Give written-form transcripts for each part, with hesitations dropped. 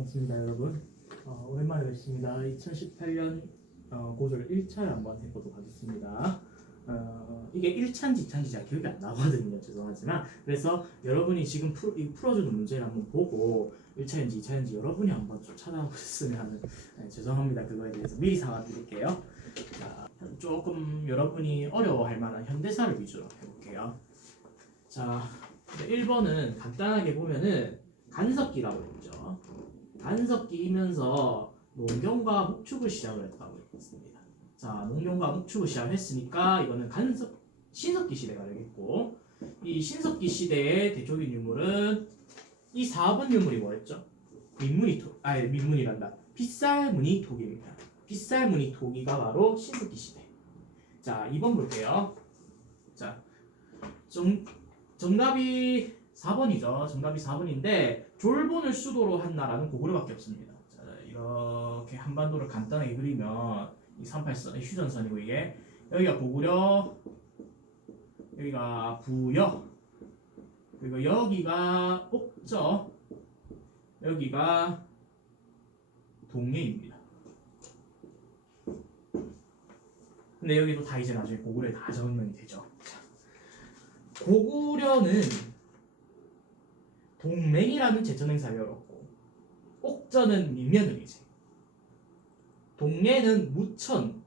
반갑습니다, 여러분. 오랜만에 뵙습니다. 2018년 고졸 1차를 한번 해보도록 하겠습니다. 이게 1차인지 2차인지 잘 기억이 안 나거든요. 죄송하지만. 그래서 여러분이 지금 풀어주는 문제를 한번 보고 1차인지 2차인지 여러분이 한번 좀 찾아보셨으면 하는, 죄송합니다. 그거에 대해서 미리 사과드릴게요. 자, 조금 여러분이 어려워할 만한 현대사를 위주로 해볼게요. 자, 1번은 간단하게 보면은 간섭기라고 했죠. 간섭기이면서 농경과 목축을 시작을 했다고 했습니다. 자, 농경과 목축을 시작을 했으니까 이거는 신석기 시대가 되겠고, 이 신석기 시대의 대표적인 유물은 이 4번 유물이 뭐였죠? 민문이란다. 빗살무늬 토기입니다. 빗살무늬 토기가 바로 신석기 시대. 자, 2번 볼게요. 자, 정답이 4번이죠. 정답이 4번인데 졸본을 수도로 한 나라는 고구려밖에 없습니다. 자, 이렇게 한반도를 간단하게 그리면 이 38선의 휴전선이고, 이게 여기가 고구려, 여기가 부여, 그리고 여기가 옥저, 여기가 동해입니다. 근데 여기도 다 이제 나중에 고구려에 다 적응이 되죠. 자, 고구려는 동맹이라는 제천행사를 열었고, 옥저는 민면의제, 동해는 무천,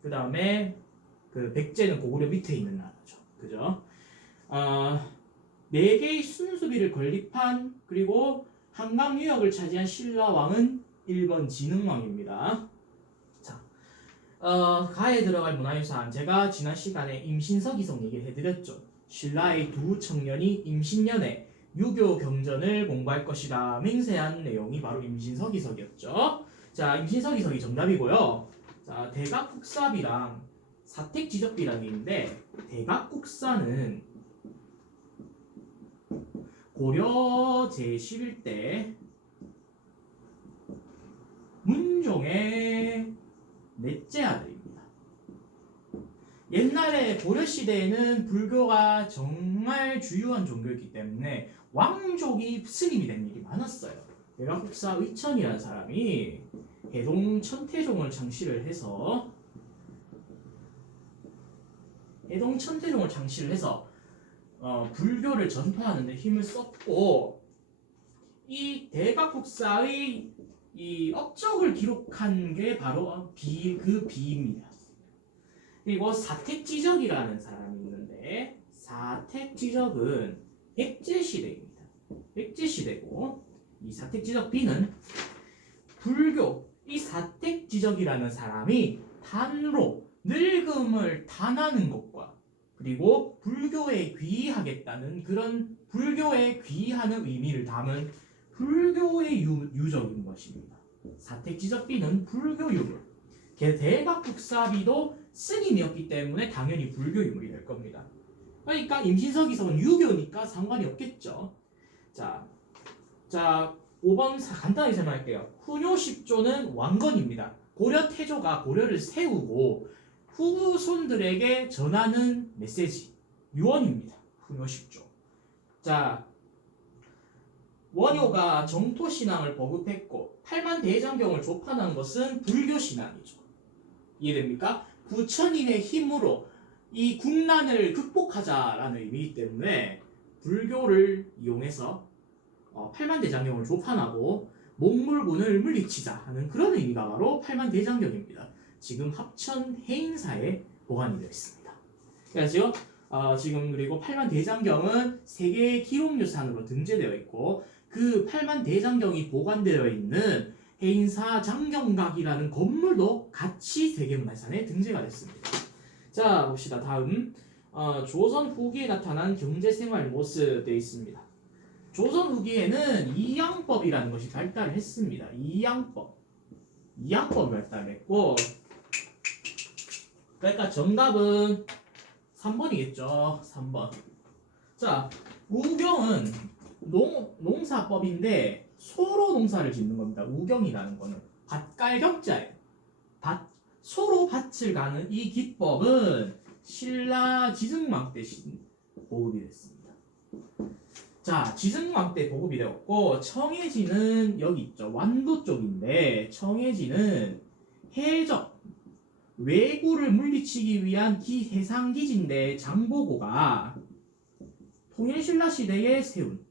그 다음에 그 백제는 고구려 밑에 있는 나라죠. 그죠? 4개의 순수비를 건립한, 그리고 한강 유역을 차지한 신라왕은 1번 진흥왕입니다. 자, 가에 들어갈 문화유산, 제가 지난 시간에 임신서기성 얘기를 해드렸죠. 신라의 두 청년이 임신년에 유교 경전을 공부할 것이다 맹세한 내용이 바로 임신서기석이었죠. 자, 임신서기석이 정답이고요. 자, 대각국사비랑 사택지적비라는 게 있는데, 대각국사는 고려 제11대 문종의 넷째 아들입니다. 옛날에 고려시대에는 불교가 정말 주요한 종교였기 때문에 왕족이 스님이 된 일이 많았어요. 대각국사 의천이라는 사람이 해동 천태종을 창시를 해서 불교를 전파하는 데 힘을 썼고, 이 대각국사의 이 업적을 기록한 게 바로 그 비입니다. 그리고 사택지적이라는 사람이 있는데, 사택지적은 백제시대입니다. 백제시대고, 이 사택지적 B는 불교, 이 사택지적이라는 사람이 단로, 늙음을 단하는 것과, 그리고 불교에 귀의하겠다는 그런 불교에 귀의하는 의미를 담은 불교의 유적인 것입니다. 사택지적 B는 불교 유물. 대각국사비도 스님이었기 때문에 당연히 불교 유물이 될 겁니다. 그러니까 임신서기석은 유교니까 상관이 없겠죠. 자, 5번 간단히 설명할게요. 훈요 10조는 왕건입니다. 고려 태조가 고려를 세우고 후손들에게 전하는 메시지, 유언입니다. 훈요 10조. 자, 원효가 정토신앙을 보급했고 팔만대장경을 조판한 것은 불교신앙이죠. 이해됩니까? 부처님의 힘으로 이 국난을 극복하자라는 의미이기 때문에 불교를 이용해서 팔만대장경을 조판하고 목물군을 물리치자 하는 그런 의미가 바로 팔만대장경입니다. 지금 합천 해인사에 보관이 되어 있습니다. 그래서 지금 그리고 팔만대장경은 세계의 기록유산으로 등재되어 있고, 그 팔만대장경이 보관되어 있는 해인사 장경각이라는 건물도 같이 세계문화유산에 등재가 됐습니다. 자, 봅시다. 다음 조선 후기에 나타난 경제생활 모습 되어 있습니다. 조선 후기에는 이양법이라는 것이 발달을 했습니다. 이양법을 발달했고, 그러니까 정답은 3번이겠죠. 3번. 자, 우경은 농사법인데 소로 농사를 짓는 겁니다. 우경이라는 거는 밭갈경자예요. 소로 밭을 가는 이 기법은 신라 지승망 때 보급이 됐습니다. 자, 지승왕 때 보급이 되었고 청해진은 여기 있죠. 완도 쪽인데 청해진은 해적 왜구를 물리치기 위한 해상기지인데 장보고가 통일신라 시대에 세운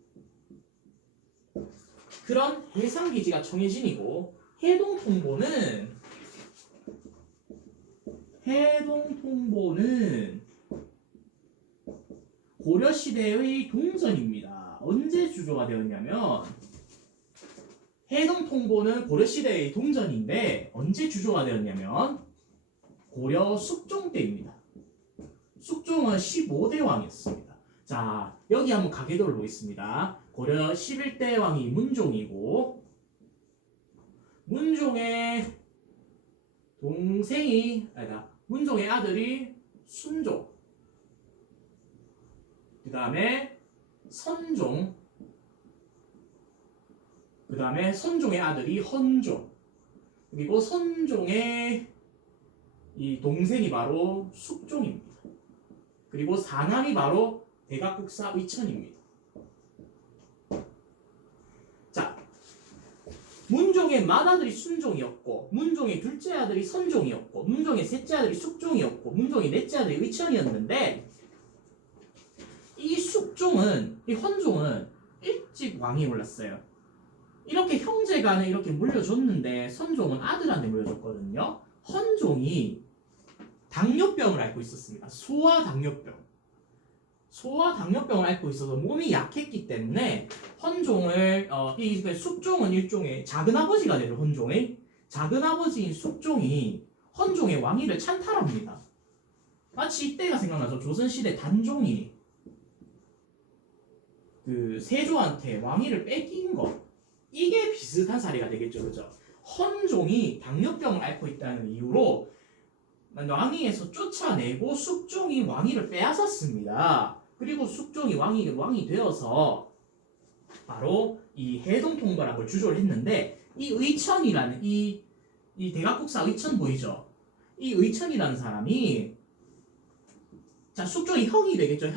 그런 해상기지가 청해진이고 해동통보는 고려시대의 동전입니다. 언제 주조가 되었냐면 해동통보는 고려시대의 동전인데 언제 주조가 되었냐면 고려 숙종 때입니다. 숙종은 15대 왕이었습니다. 자, 여기 한번 가계도를 보겠습니다. 고려 11대 왕이 문종이고 문종의 문종의 아들이 순종, 그 다음에 선종, 그 다음에 선종의 아들이 헌종, 그리고 선종의 이 동생이 바로 숙종입니다. 그리고 사남이 바로 대각국사 의천입니다. 자, 문종의 맏아들이 순종이었고 문종의 둘째 아들이 선종이었고 문종의 셋째 아들이 숙종이었고 문종의 넷째 아들이 의천이었는데 이 헌종은 일찍 왕이 올랐어요. 이렇게 형제간에 이렇게 물려줬는데 선종은 아들한테 물려줬거든요. 헌종이 당뇨병을 앓고 있었습니다. 소아당뇨병을 앓고 있어서 몸이 약했기 때문에 헌종을 이 숙종은 일종의 작은아버지가 되죠. 헌종의 작은아버지인 숙종이 헌종의 왕위를 찬탈합니다. 마치 이때가 생각나죠. 조선시대 단종이 그 세조한테 왕위를 뺏긴 거, 이게 비슷한 사례가 되겠죠. 그죠? 헌종이 당뇨병을 앓고 있다는 이유로 왕위에서 쫓아내고 숙종이 왕위를 빼앗았습니다. 그리고 숙종이 왕이 되어서 바로 이 해동통보라는 걸 주조를 했는데 이 의천이라는 이 대각국사 의천 보이죠? 이 의천이라는 사람이 자 숙종이 형이 되겠죠.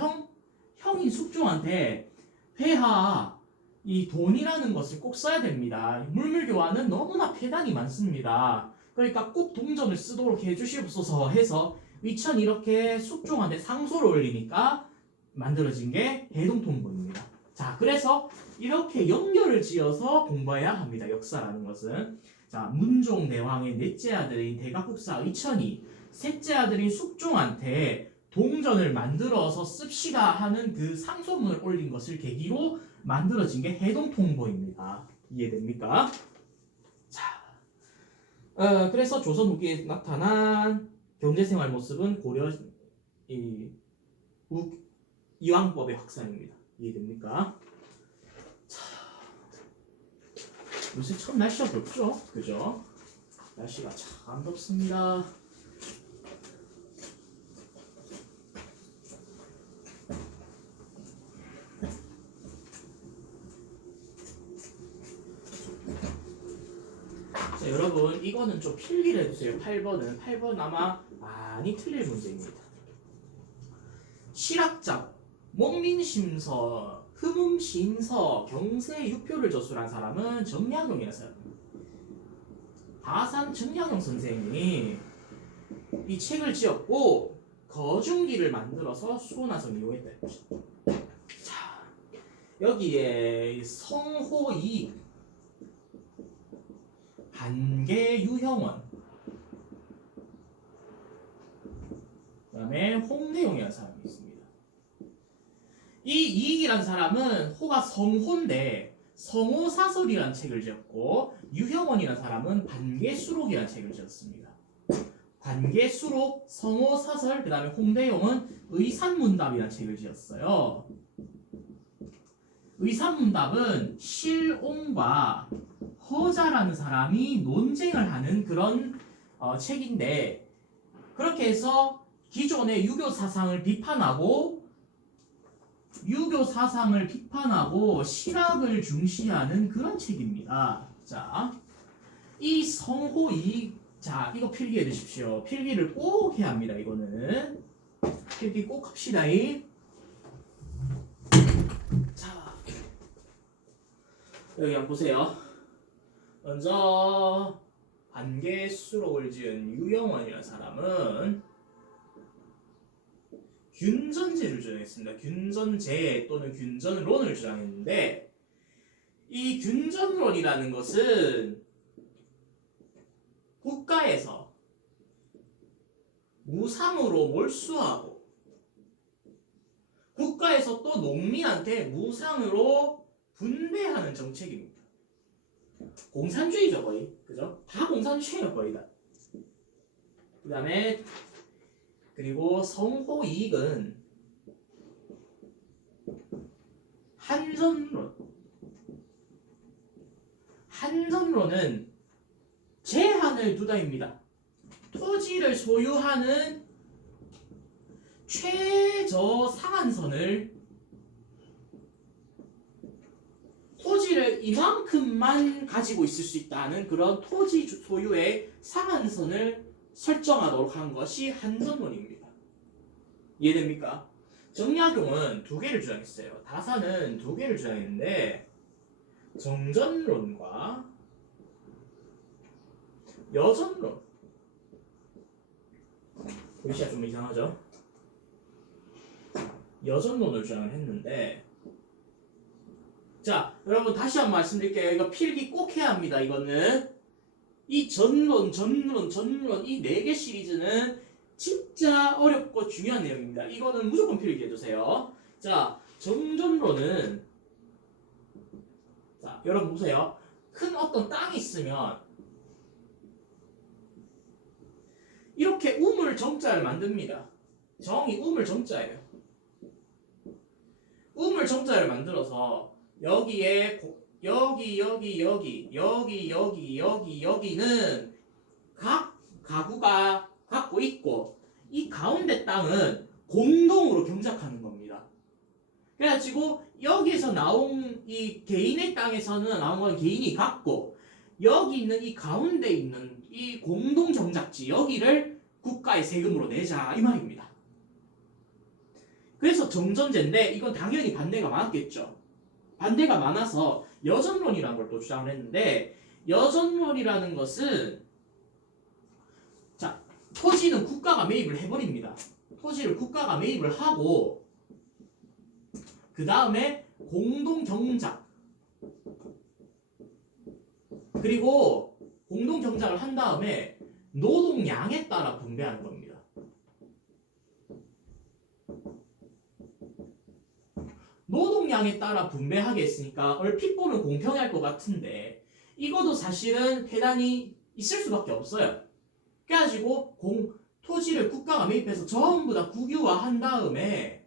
형인 숙종한테 폐하 이 돈이라는 것을 꼭 써야 됩니다. 물물교환은 너무나 폐단이 많습니다. 그러니까 꼭 동전을 쓰도록 해주시옵소서 해서 의천이 이렇게 숙종한테 상소를 올리니까 만들어진 게 해동통보입니다. 자, 그래서 이렇게 연결을 지어서 공부해야 합니다. 역사라는 것은. 자, 문종 대왕의 넷째 아들인 대각국사 의천이 셋째 아들인 숙종한테 동전을 만들어서 씁시다 하는 그 상소문을 올린 것을 계기로 만들어진 게 해동통보입니다. 이해됩니까? 자, 그래서 조선 후기에 나타난 경제생활 모습은 고려 이왕법의 확산입니다. 이해됩니까? 자, 요새 참 날씨가 덥죠? 그죠? 날씨가 참 덥습니다. 자, 여러분 이거는 좀 필기를 해주세요. 8번은 아마 많이 틀릴 문제입니다. 실학작, 목민심서, 흠음신서, 경세유표를 저술한 사람은 정약용이라는 사람입니다. 다산 정약용 선생이 이 책을 지었고 거중기를 만들어서 수호나성 이용했다. 자, 여기에 성호이, 반계 유형원, 그 다음에 홍대용이라는 사람이 있습니다. 이 이익이라는 사람은 호가 성호인데 성호사설이라는 책을 지었고 유형원이라는 사람은 반계수록이라는 책을 지었습니다. 반계수록, 성호사설, 그 다음에 홍대용은 의산문답이라는 책을 지었어요. 의산문답은 실옹과 허자라는 사람이 논쟁을 하는 그런 책인데 그렇게 해서 기존의 유교 사상을 비판하고 실학을 중시하는 그런 책입니다. 자, 이 성호이, 자, 이거 필기해 두십시오. 필기를 꼭 해야 합니다. 이거는 필기 꼭 합시다. 자, 여기 한번 보세요. 먼저 반개수록을 지은 유영원이라는 사람은 균전제를 주장했습니다. 균전제 또는 균전론을 주장했는데 이 균전론이라는 것은 국가에서 무상으로 몰수하고 국가에서 또 농민한테 무상으로 분배하는 정책입니다. 공산주의죠 거의. 그죠? 다 공산주의예요 거의 다. 그 다음에 그리고 성호이익은 한전론. 한전론은 제한을 두다입니다. 토지를 소유하는 최저 상한선을 토지를 이만큼만 가지고 있을 수 있다는 그런 토지 소유의 상한선을 설정하도록 한 것이 한전론입니다. 이해됩니까? 정약용은 두 개를 주장했어요. 다산은 두 개를 주장했는데 정전론과 여전론. 글씨가 좀 이상하죠? 여전론을 주장을 했는데 자 여러분 다시 한번 말씀드릴게요. 이거 필기 꼭 해야 합니다. 이거는 이 전론 이 네 개 시리즈는 진짜 어렵고 중요한 내용입니다. 이거는 무조건 필기해주세요. 자 정전론은 자 여러분 보세요. 큰 어떤 땅이 있으면 이렇게 우물 정자를 만듭니다. 정이 우물 정자예요. 우물 정자를 만들어서 여기에 여기는 각 가구가 갖고 있고 이 가운데 땅은 공동으로 경작하는 겁니다. 그래가지고 여기에서 나온 이 개인의 땅에서는 나온 건 개인이 갖고 여기 있는 이 가운데 있는 이 공동 경작지 여기를 국가의 세금으로 내자 이 말입니다. 그래서 정전제인데 이건 당연히 반대가 많았겠죠. 반대가 많아서 여전론이라는 걸 또 주장을 했는데 여전론이라는 것은 자 토지는 국가가 매입을 해버립니다. 토지를 국가가 매입을 하고 그 다음에 공동 경작 그리고 공동 경작을 한 다음에 노동량에 따라 분배하는 겁니다. 노동량에 따라 분배하게 했으니까 얼핏 보면 공평할 것 같은데 이것도 사실은 해당이 있을 수밖에 없어요. 그래가지고 토지를 국가가 매입해서 전부 다 국유화한 다음에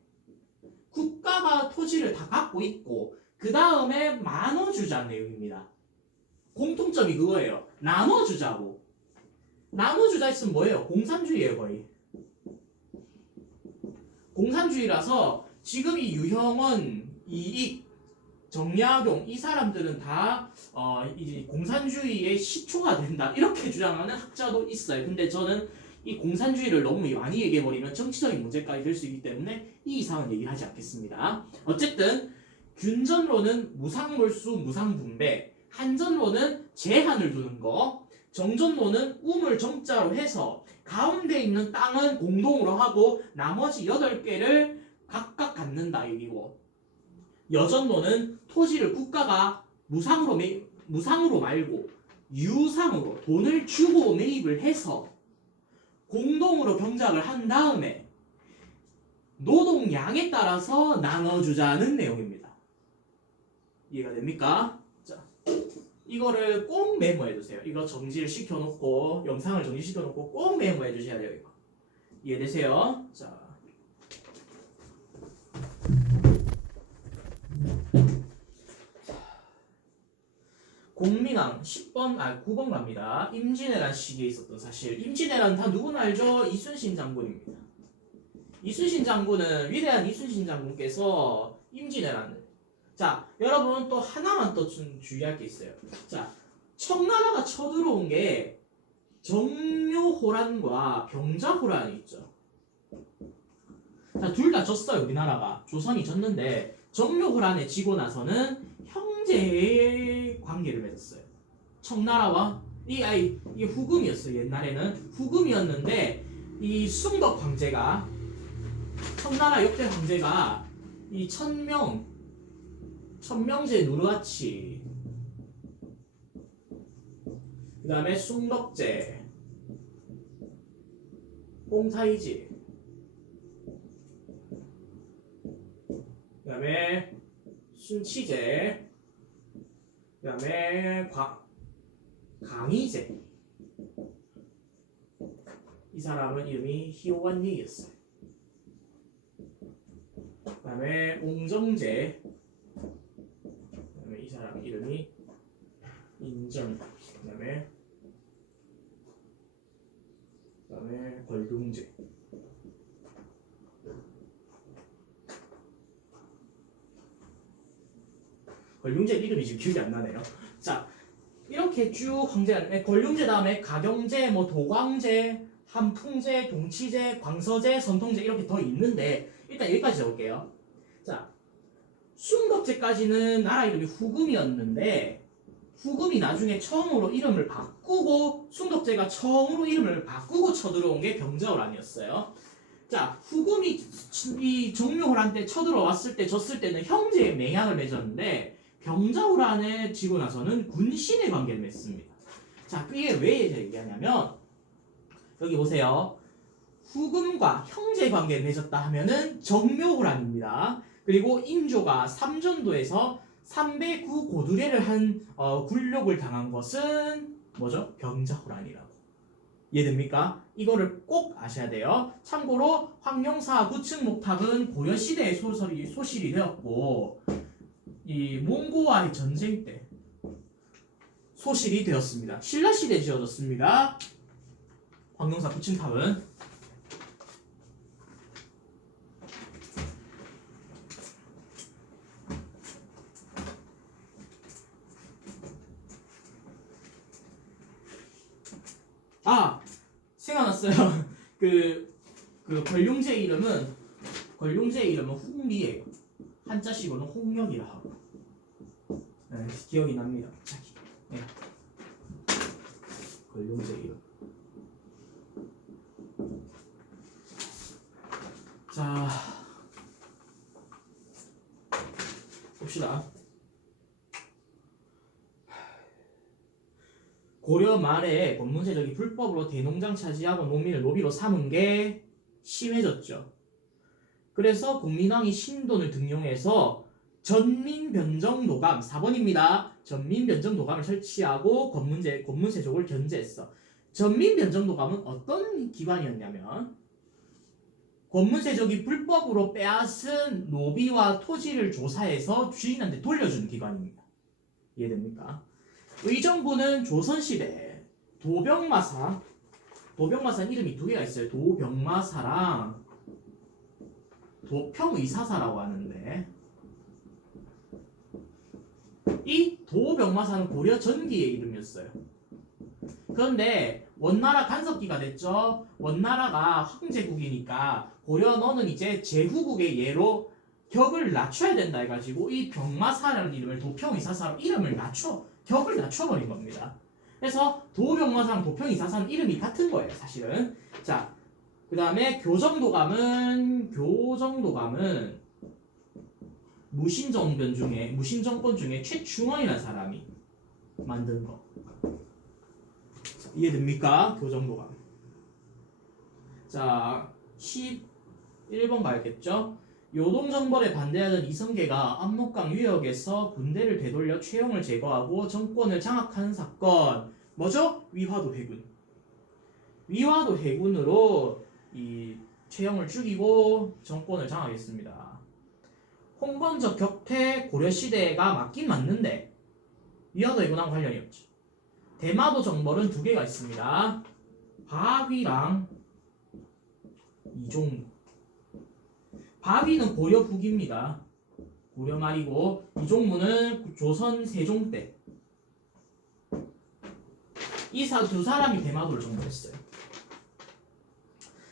국가가 토지를 다 갖고 있고 그 다음에 나눠주자는 내용입니다. 공통점이 그거예요. 나눠주자고. 나눠주자 했으면 뭐예요? 공산주의예요 거의. 공산주의라서 지금 이 유형원, 이익, 정약용 이 사람들은 다 이제 공산주의의 시초가 된다 이렇게 주장하는 학자도 있어요. 근데 저는 이 공산주의를 너무 많이 얘기해버리면 정치적인 문제까지 될 수 있기 때문에 이 이상은 얘기하지 않겠습니다. 어쨌든 균전론은 무상몰수, 무상분배, 한전론은 제한을 두는 거, 정전론은 우물 정자로 해서 가운데 있는 땅은 공동으로 하고 나머지 8개를 각각 갖는다 얘기고 여전론은 토지를 국가가 무상으로 말고 유상으로 돈을 주고 매입을 해서 공동으로 경작을 한 다음에 노동량에 따라서 나눠주자는 내용입니다. 이해가 됩니까? 자, 이거를 꼭 메모해두세요. 이거 정지를 시켜놓고 영상을 정지시켜놓고 꼭 메모해주셔야 돼요. 이거 이해되세요? 자, 공민왕 9번 갑니다. 임진왜란 시기에 있었던 사실. 임진왜란 다 누구나 알죠? 이순신 장군입니다. 이순신 장군은 위대한 이순신 장군께서 임진왜란을 자 여러분 또 하나만 또 주의할 게 있어요. 자 청나라가 쳐들어온 게 정묘호란과 병자호란이 있죠. 자 둘 다 졌어요. 우리나라가 조선이 졌는데 정묘호란에 지고 나서는 형제의 관계를 맺었어요. 청나라와 이게 후금이었어요. 옛날에는 후금이었는데 이 숭덕 황제가 청나라 역대 황제가 이 천명제 누르하치 그 다음에 숭덕제 뽕타이지 그 다음에 순치제 그 다음에 강희제 이 사람은 이름이 희호완예였어요. 그 다음에 옹정제 그 다음에 이 사람 이름이 인정 그 다음에 걸둥제 걸륭제 이름이 지금 기억이 안 나네요. 자 이렇게 쭉 황제 걸륭제 다음에 가경제 뭐 도광제 한풍제 동치제 광서제 선통제 이렇게 더 있는데 일단 여기까지 적을게요. 자 숭덕제까지는 나라 이름이 후금이었는데 후금이 나중에 처음으로 이름을 바꾸고 숭덕제가 처음으로 이름을 바꾸고 쳐들어온 게 병자호란이었어요. 자 후금이 이 정묘호란 때 쳐들어왔을 때 졌을 때는 형제의 맹약을 맺었는데 병자호란에 지고 나서는 군신의 관계를 맺습니다. 자 이게 왜 얘기하냐면 여기 보세요. 후금과 형제 관계를 맺었다 하면은 정묘호란입니다. 그리고 인조가 삼전도에서 309 고두례를 한 굴욕을 당한 것은 뭐죠? 병자호란이라고. 이해됩니까? 이거를 꼭 아셔야 돼요. 참고로 황룡사 구층목탑은 고려시대의 소실이 되었고 이 몽고와의 전쟁 때 소실이 되었습니다. 신라시대에 지어졌습니다. 황룡사 구층탑은 생각났어요. 그 걸룡제 이름은 홍리예요. 한자식으로는 홍역이라 하고. 네, 기억이 납니다. 네. 걸룡제 이름. 자, 봅시다. 고려 말에 권문세족이 불법으로 대농장 차지하고 농민을 노비로 삼은 게 심해졌죠. 그래서 국민왕이 신돈을 등용해서 전민변정노감 4번입니다. 전민변정노감을 설치하고 권문세족을 견제했어. 전민변정노감은 어떤 기관이었냐면 권문세족이 불법으로 빼앗은 노비와 토지를 조사해서 주인한테 돌려주는 기관입니다. 이해됩니까? 의정부는 조선시대 도병마사는 이름이 두 개가 있어요. 도병마사랑 도평의사사라고 하는데 이 도병마사는 고려 전기의 이름이었어요. 그런데 원나라 간섭기가 됐죠. 원나라가 황제국이니까 고려 너는 이제 제후국의 예로 격을 낮춰야 된다 해가지고 이 병마사라는 이름을 도평의사사로 이름을 격을 낮춰버린 겁니다. 그래서 도병마사랑 도평의사사는 이름이 같은 거예요, 사실은. 자, 그 다음에 교정도감은 무신정권 중에 최충원이라는 사람이 만든 거. 자, 이해됩니까? 교정도감. 자, 11번 가야겠죠? 요동정벌에 반대하던 이성계가 압록강 유역에서 군대를 되돌려 최영을 제거하고 정권을 장악하는 사건. 뭐죠? 위화도 해군. 위화도 해군으로 이 최영을 죽이고 정권을 장악했습니다. 홍건적 격퇴 고려시대가 맞긴 맞는데 위화도 해군하고 관련이 없죠. 대마도 정벌은 두 개가 있습니다. 바위랑 이종. 바위는 고려 후기입니다. 고려 말이고 이종무는 조선 세종 때. 이 두 사람이 대마도를 정벌했어요.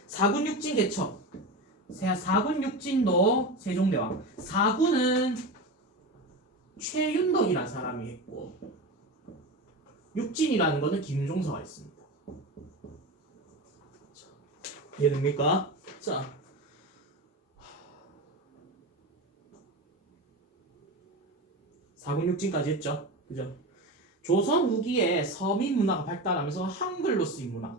사군 육진 개척. 사군 육진도 세종대왕. 사군은 최윤덕이라는 사람이 했고 육진이라는 거는 김종서가 했습니다. 이해됩니까? 자, 사군 육진까지 했죠. 그죠? 조선 후기에 서민 문화가 발달하면서 한글로 쓰인 문화.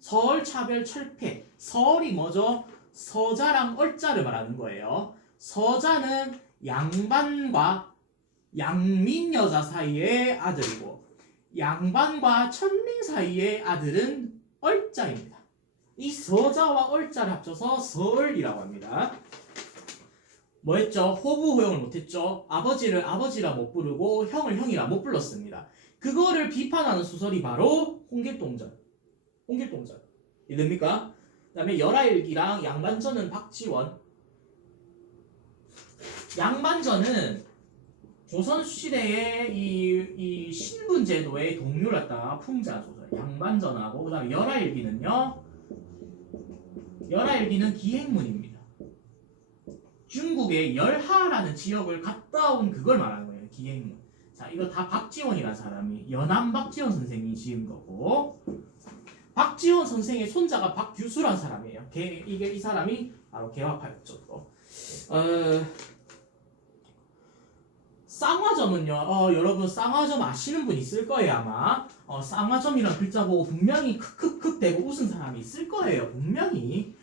서얼, 차별, 철폐. 서얼이 뭐죠? 서자랑 얼자를 말하는 거예요. 서자는 양반과 양민 여자 사이의 아들이고 양반과 천민 사이의 아들은 얼자입니다. 이 서자와 얼자를 합쳐서 서얼이라고 합니다. 뭐 했죠? 호부 호용을 못했죠. 아버지를 아버지라 못 부르고 형을 형이라 못 불렀습니다. 그거를 비판하는 소설이 바로 홍길동전. 홍길동전. 이해됩니까? 그 다음에 열하일기랑 양반전은 박지원. 양반전은 조선시대의 이 신분제도의 동료를 갖다가 풍자소설. 양반전하고 그 다음에 열하일기는요. 열하일기는 기행문입니다. 중국의 열하라는 지역을 갔다 온 그걸 말하는 거예요. 기행문. 자, 이거 다 박지원이라는 사람이 연암 박지원 선생이 지은 거고 박지원 선생의 손자가 박규수라는 사람이에요. 이 사람이 바로 개화파였죠. 또. 쌍화점은요. 여러분 쌍화점 아시는 분 있을 거예요 아마. 쌍화점이라는 글자 보고 분명히 크크크 대고 웃은 사람이 있을 거예요. 분명히.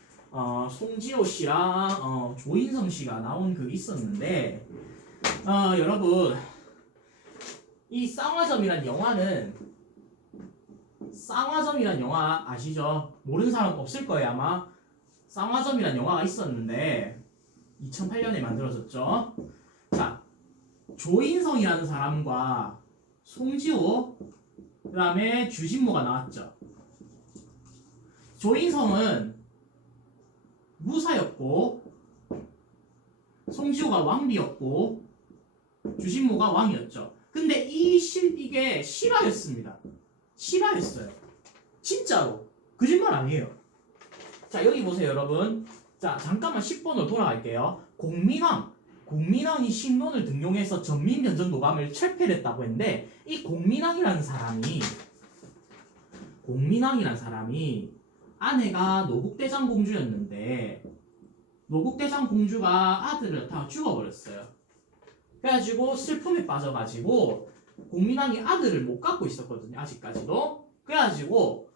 송지호 씨랑 조인성 씨가 나온 글이 있었는데 여러분 이 쌍화점이란 영화 아시죠? 모르는 사람 없을 거예요 아마. 쌍화점이란 영화가 있었는데 2008년에 만들어졌죠. 자, 조인성이라는 사람과 송지호 그 다음에 주진모가 나왔죠. 조인성은 무사였고 송지호가 왕비였고 주진모가 왕이었죠. 근데 이게 실화였습니다. 실화였어요. 진짜로. 거짓말 아니에요. 자, 여기 보세요 여러분. 자, 잠깐만 10번으로 돌아갈게요. 공민왕이 신론을 등용해서 전민변전 노감을 철폐를 했다고 했는데 이 공민왕이라는 사람이 아내가 노국대장 공주였는데 노국대장 공주가 아들을 다 죽어버렸어요. 그래가지고 슬픔에 빠져가지고 공민왕이 아들을 못 갖고 있었거든요. 아직까지도. 그래가지고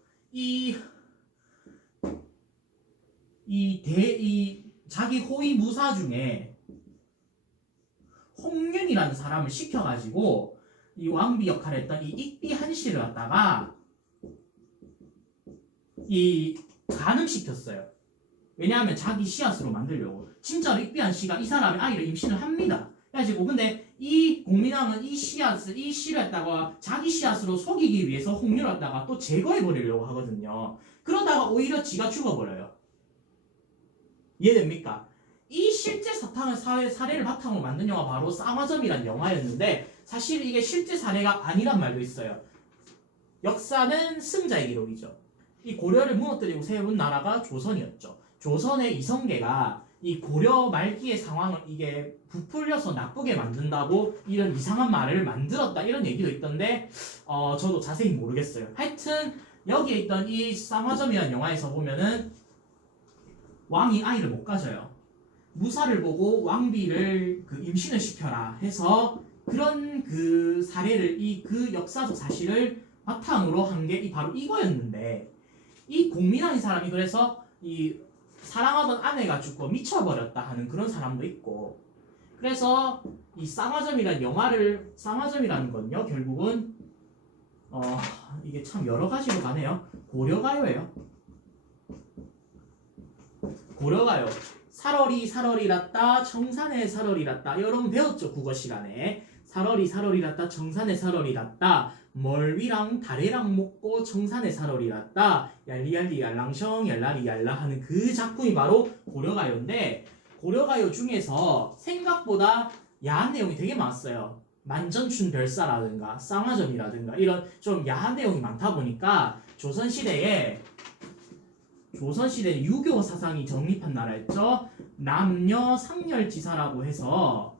자기 호위 무사 중에 홍윤이라는 사람을 시켜가지고 이 왕비 역할을 했던 이 익비 한씨를 갖다가 가늠시켰어요. 왜냐하면 자기 씨앗으로 만들려고. 진짜로 익비 한씨가 이 사람의 아이를 임신을 합니다. 그래가지고 근데 이 공민왕은 이 씨를 갖다가 자기 씨앗으로 속이기 위해서 홍윤을 갖다가 또 제거해버리려고 하거든요. 그러다가 오히려 지가 죽어버려요. 이해됩니까? 이 실제 사례를 바탕으로 만든 영화 바로 쌍화점이란 영화였는데 사실 이게 실제 사례가 아니란 말도 있어요. 역사는 승자의 기록이죠. 이 고려를 무너뜨리고 세운 나라가 조선이었죠. 조선의 이성계가 이 고려 말기의 상황을 이게 부풀려서 나쁘게 만든다고 이런 이상한 말을 만들었다 이런 얘기도 있던데 저도 자세히 모르겠어요. 하여튼 여기에 있던 이 쌍화점이라는 영화에서 보면은 왕이 아이를 못 가져요. 무사를 보고 왕비를 임신을 시켜라 해서 그런 그 사례를 그 역사적 사실을 바탕으로 한 게 바로 이거였는데 이 공민왕이 사람이 그래서 이 사랑하던 아내가 죽고 미쳐버렸다 하는 그런 사람도 있고 그래서 이 쌍화점이라는 건요 결국은 이게 참 여러 가지로 가네요. 고려가요예요. 고려가요. 살얼이랐다 청산의 살얼이랐다 여러분 배웠죠 국어 시간에. 살얼이랐다 청산의 살얼이랐다 멀위랑 다래랑 먹고 청산의 살얼이랐다 얄리얄리 얄랑셩 얄라리 얄라 하는 그 작품이 바로 고려가요인데 고려가요 중에서 생각보다 야한 내용이 되게 많았어요. 만전춘 별사라든가 쌍화점이라든가 이런 좀 야한 내용이 많다 보니까 조선시대에 조선시대는 유교 사상이 정립한 나라였죠. 남녀 상렬지사라고 해서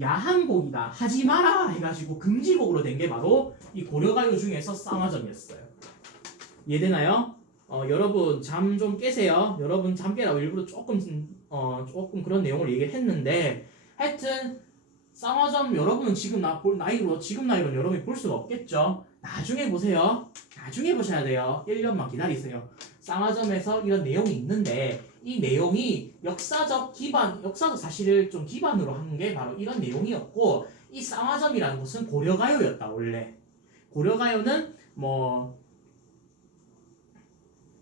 야한곡이다 하지 마라 해가지고 금지곡으로 된 게 바로 이 고려가요 중에서 쌍화점이었어요. 이해되나요? 여러분 잠 좀 깨세요. 여러분 잠 깨라고 일부러 조금 그런 내용을 얘기를 했는데 하여튼 쌍화점 여러분은 지금 나이로 여러분이 볼 수가 없겠죠. 나중에 보세요. 나중에 보셔야 돼요. 1년만 기다리세요. 쌍화점에서 이런 내용이 있는데 이 내용이 역사적 사실을 좀 기반으로 한 게 바로 이런 내용이었고 이 쌍화점이라는 곳은 고려가요였다 원래. 고려가요는 뭐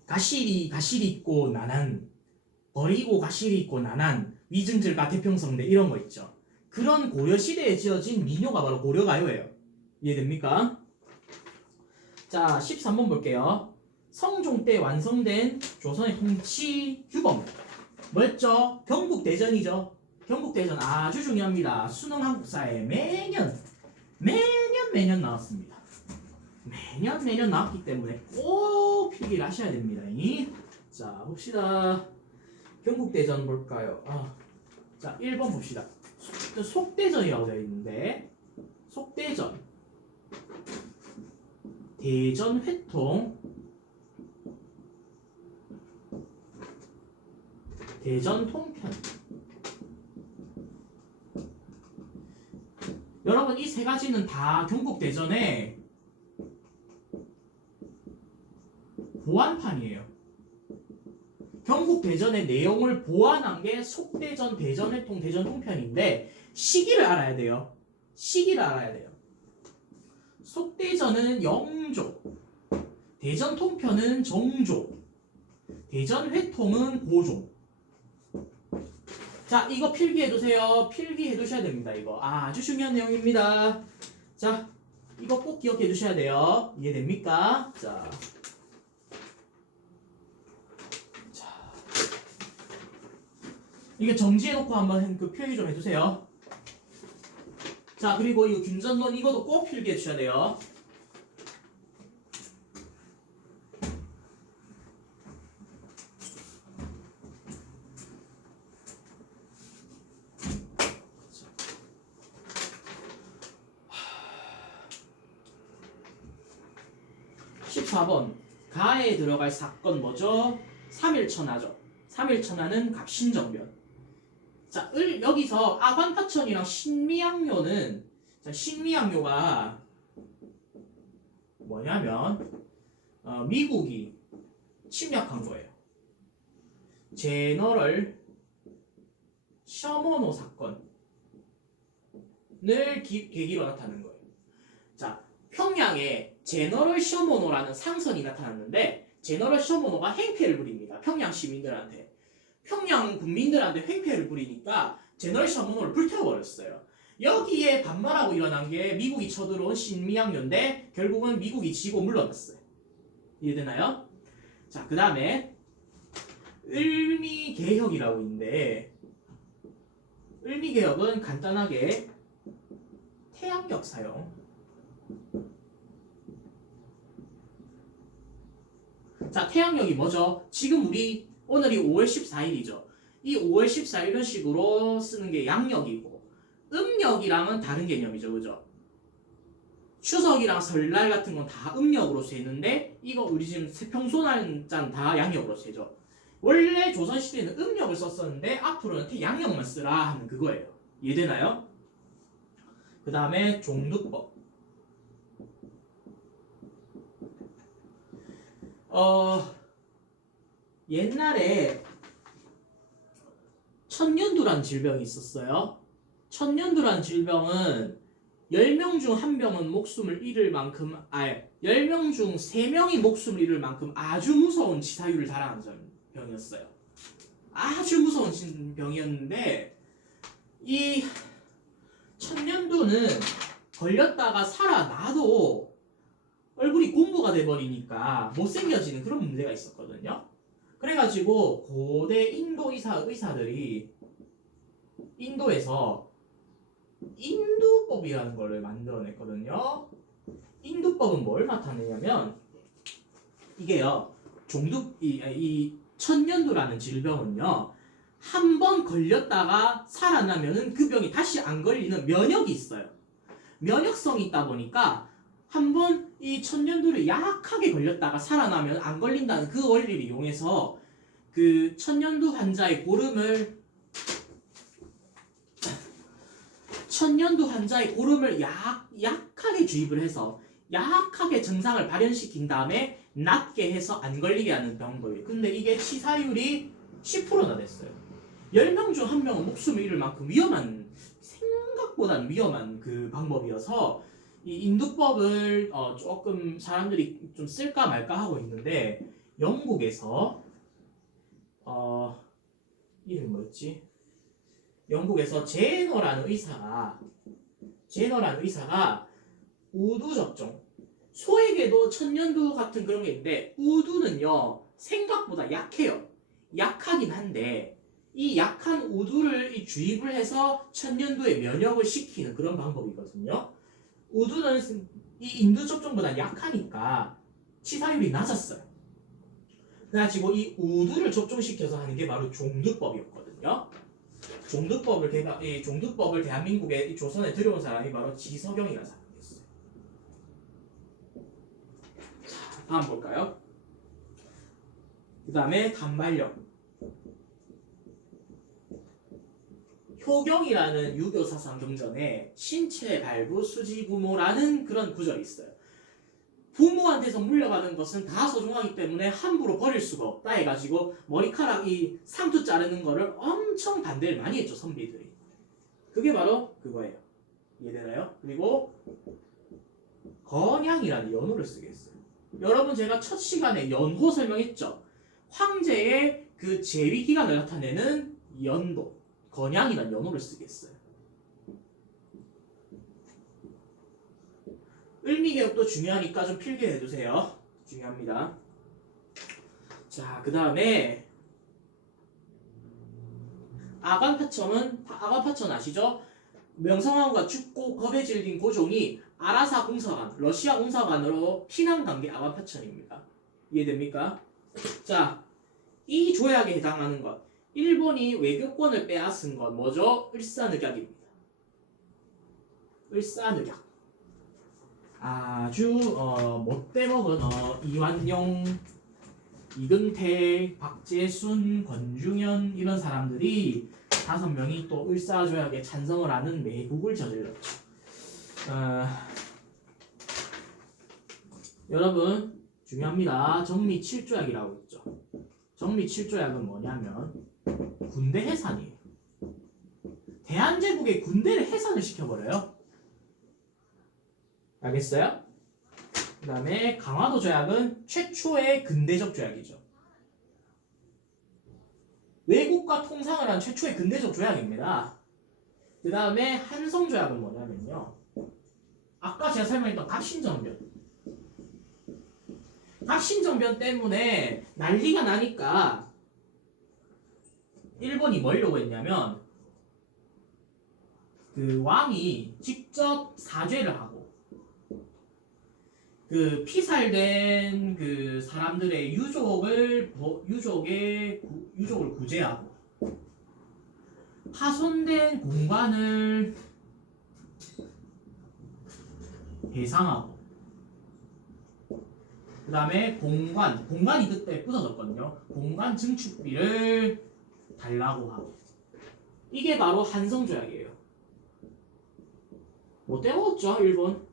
가시리 있고 나난 버리고 가시리 있고 나난 위증들과 태평성대 이런 거 있죠. 그런 고려시대에 지어진 민요가 바로 고려가요예요. 이해됩니까? 자 13번 볼게요. 성종 때 완성된 조선의 통치 규범 뭐였죠? 경국대전이죠. 경국대전 아주 중요합니다. 수능 한국사에 매년 나왔습니다. 매년 나왔기 때문에 꼭 필기를 하셔야 됩니다. 자 봅시다. 경국대전 볼까요? 자 1번 봅시다. 속대전이라고 되어 있는데 속대전 대전회통 대전통편 여러분 이 세 가지는 다 경국대전의 보완판이에요. 경국대전의 내용을 보완한 게 속대전, 대전회통, 대전통편인데 시기를 알아야 돼요. 속대전은 영조, 대전통편은 정조, 대전회통은 고종. 자 이거 필기해두세요. 필기해두셔야 됩니다. 이거 아주 중요한 내용입니다. 자 이거 꼭 기억해두셔야 돼요. 이해됩니까? 자 이게 정지해놓고 한번 그 필기 좀 해주세요. 자 그리고 이거 균전론 이것도 꼭 필기해주셔야 돼요. 가에 들어갈 사건 뭐죠? 3.1천하죠. 3.1천하는 갑신정변. 자, 여기서 아관파천이랑 신미양요는 신미양요가 뭐냐면 미국이 침략한 거예요. 제너럴 셔머노 사건을 계기로 나타나는 거예요. 자, 평양에 제너럴 셔머노라는 상선이 나타났는데 제너럴 셔머노가 행패를 부립니다. 평양 시민들한테. 평양 국민들한테 행패를 부리니까 제너럴 셔머노를 불태워버렸어요. 여기에 반발하고 일어난 게 미국이 쳐들어온 신미양요인데 결국은 미국이 지고 물러났어요. 이해되나요? 자, 그 다음에 을미개혁이라고 있는데 을미개혁은 간단하게 태양력 사용. 자, 태양력이 뭐죠? 지금 오늘이 5월 14일이죠. 이 5월 14일 이런 식으로 쓰는 게 양력이고 음력이랑은 다른 개념이죠. 그죠? 추석이랑 설날 같은 건 다 음력으로 세는데 이거 우리 지금 평소날짜는 다 양력으로 세죠. 원래 조선시대에는 음력을 썼었는데 앞으로는 양력만 쓰라 하는 그거예요. 이해되나요? 그 다음에 종두법. 옛날에 천년두란 질병이 있었어요. 천년두란 질병은 10명 중 1명은 목숨을 잃을 만큼 10명 중 3명이 목숨을 잃을 만큼 아주 무서운 치사율을 자랑하는 병이었어요. 아주 무서운 병이었는데 이 천년두는 걸렸다가 살아나도 얼굴이 공부가 돼버리니까 못생겨지는 그런 문제가 있었거든요. 그래가지고 고대 인도 의사들이 인도에서 인두법이라는 거를 만들어냈거든요. 인두법은 뭘 나타내냐면 이게요. 이 천년두라는 질병은요, 한 번 걸렸다가 살아나면은 그 병이 다시 안 걸리는 면역이 있어요. 면역성이 있다 보니까 한 번 이 천년두를 약하게 걸렸다가 살아나면 안 걸린다는 그 원리를 이용해서 그 천년두 환자의 고름을 약하게 주입을 해서 약하게 증상을 발현시킨 다음에 낫게 해서 안 걸리게 하는 방법이에요. 근데 이게 치사율이 10%나 됐어요. 10명 중 1명은 목숨을 잃을 만큼 생각보다는 위험한 그 방법이어서 이 인두법을 조금 사람들이 좀 쓸까 말까 하고 있는데, 영국에서 이름이 뭐였지? 영국에서 제너라는 의사가 우두 접종, 소에게도 천년두 같은 그런 게 있는데 우두는요 생각보다 약해요. 약하긴 한데 이 약한 우두를 주입을 해서 천년두의 면역을 시키는 그런 방법이거든요. 우두는 이 인두 접종보다 약하니까 치사율이 낮았어요. 그래가지고 이 우두를 접종시켜서 하는 게 바로 종두법이었거든요. 종두법을 대한민국에 이 조선에 들여온 사람이 바로 지석영이라는 사람이었어요. 자, 다음 볼까요? 그 다음에 단발령. 효경이라는 유교 사상 경전에 신체 발부 수지 부모라는 그런 구절이 있어요. 부모한테서 물려받은 것은 다 소중하기 때문에 함부로 버릴 수가 없다 해가지고 머리카락 이 상투 자르는 거를 엄청 반대를 많이 했죠, 선비들이. 그게 바로 그거예요. 이해되나요? 그리고 건양이라는 연호를 쓰게 했어요. 여러분, 제가 첫 시간에 연호 설명했죠. 황제의 그 재위 기간을 나타내는 연도, 건양이라는 연호를 쓰게 했어요. 을미개혁도 중요하니까 좀 필기해 두세요. 중요합니다. 자, 그 다음에 아간파천 아시죠? 명성황후가 죽고 겁에 질린 고종이 아라사 공사관, 러시아 공사관으로 피난간 게 아간파천입니다. 이해됩니까? 자, 이 조약에 해당하는 것, 일본이 외교권을 빼앗은 건 뭐죠? 을사늑약입니다. 을사늑약. 아주 못돼먹은 이완용, 이근태, 박재순, 권중현 이런 사람들이 5명이 또 을사조약에 찬성을 하는 매국을 저질렀죠. 여러분 중요합니다. 정미 7조약이라고 있죠. 정미 7조약은 뭐냐면 군대 해산이에요. 대한제국의 군대를 해산을 시켜버려요. 알겠어요? 그 다음에 강화도 조약은 최초의 근대적 조약이죠. 외국과 통상을 한 최초의 근대적 조약입니다. 그 다음에 한성 조약은 뭐냐면요, 아까 제가 설명했던 갑신정변 때문에 난리가 나니까 일본이 뭐려고 했냐면 그 왕이 직접 사죄를 하고 그 피살된 그 사람들의 유족을 구제하고 파손된 공간을 배상하고, 그 다음에 공간이 그때 부서졌거든요. 공간 증축비를 달라고 하고, 이게 바로 한성조약이에요. 못 떼먹었죠, 일본.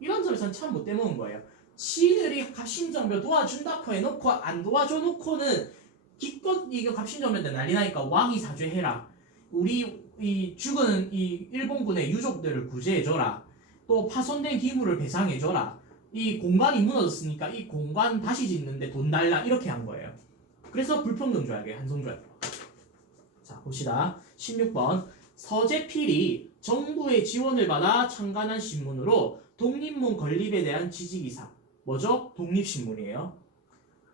이런 점에서는 참 못 떼먹은 거예요. 지들이 갑신정변 도와준다고 해놓고 안 도와줘놓고는 기껏 이거 갑신정변 때 난리 나니까 왕이 사죄해라, 우리 이 죽은 이 일본군의 유족들을 구제해줘라, 또 파손된 기물을 배상해줘라, 이 공간이 무너졌으니까 이 공간 다시 짓는데 돈 달라, 이렇게 한 거예요. 그래서 불평등조약이에요, 한성조약. 자, 봅시다. 16번. 서재필이 정부의 지원을 받아 창간한 신문으로 독립문 건립에 대한 지지기사. 뭐죠? 독립신문이에요.